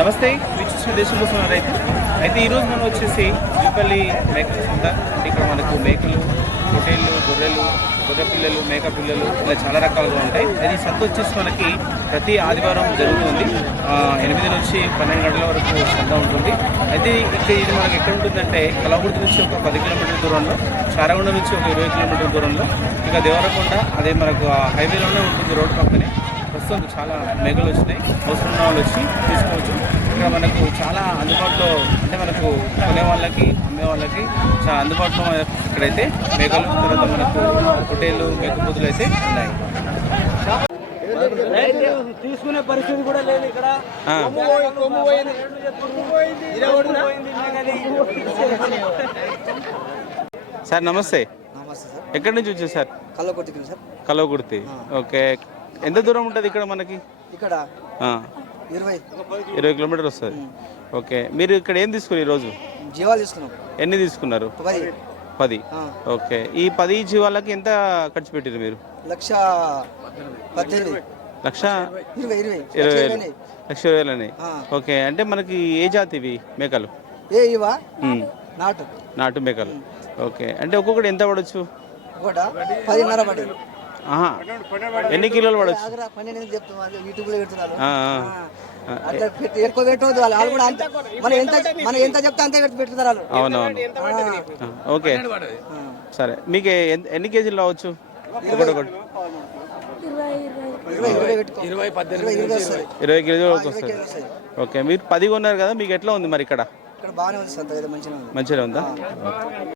నమస్తే, వీక్షిస్తున్న దేశం కోసం రైతు. అయితే ఈరోజు మనం వచ్చేసి జూపల్లి మేకల సంత. ఇక్కడ మనకు మేకలు, పొట్టేళ్ళు, గొర్రెలు, గొర్రె పిల్లలు, మేక పిల్లలు ఇలా చాలా రకాలుగా ఉంటాయి. అది సంత వచ్చేసి మనకి ప్రతి ఆదివారం జరుగుతుంది. 8 నుంచి 12 గంటల వరకు సంత ఉంటుంది. అయితే ఇక్కడ ఇది మనకి ఎక్కడ ఉంటుందంటే కలవకుర్తి నుంచి ఒక 10 కిలోమీటర్ల దూరంలో, చారగొండ నుంచి ఒక 20 కిలోమీటర్ల దూరంలో, ఇక దేవరకొండ అదే మనకు హైవేలోనే ఉంటుంది రోడ్ పక్కనే. ప్రస్తుతం చాలా మేకలు వచ్చినాయి. అవసరం ఉన్న వాళ్ళు వచ్చి తీసుకోవచ్చు. ఇక్కడ మనకు చాలా అందుబాటులో, అంటే మనకు కొనే వాళ్ళకి అమ్మే వాళ్ళకి చాలా అందుబాటులో ఇక్కడైతే మేకలు, తర్వాత మనకు పొట్టేళ్ళు, మేకపోతులు అయితే ఉన్నాయి. తీసుకునే పరిస్థితి కూడా లేదు ఇక్కడ. సార్ నమస్తే. నమస్తే సార్. ఎక్కడి నుంచి వచ్చారు sir? Kalwakurthy sir. Kalwakurthy. Okay, ఎంత దూరం ఉంటుంది ఇక్కడ మనకి? ఇక్కడ 20 కిలోమీటర్లు వస్తుంది. ఓకే, మీరు ఇక్కడ ఏం తీసుకున్నారు ఈరోజు? జీవాలు తీసుకున్నాం. ఎన్ని తీసుకున్నారు? 10. ఓకే, ఈ 10 జీవాలకి ఎంత ఖర్చు పెట్టారు మీరు? 1,18,000. 1,20,000. ఓకే, అంటే మనకి ఏ జాతి ఇవి మేకలు? ఇవా నాటు మేకలు. ఓకే, అంటే ఒక్కొక్కటి ఎంత పడవచ్చు? 10.5 పడి. ఎన్ని కిలోలు పడవచ్చు? యూట్యూబ్లో పెడుతున్నారు. ఎక్కువ పెట్టవద్దు వాళ్ళు కూడా. మనం ఎంత చెప్తే అంతే పెట్టుతారు. అవునవును. ఓకే సరే, మీకు ఎన్ని కేజీలు రావచ్చు? ఒకటి 20 కేజీలు వస్తుంది. ఓకే, మీరు 10 కొన్నారు కదా, మీకు ఎట్లా ఉంది మరి ఇక్కడ? బాగానే ఉంది, మంచిగా ఉందా?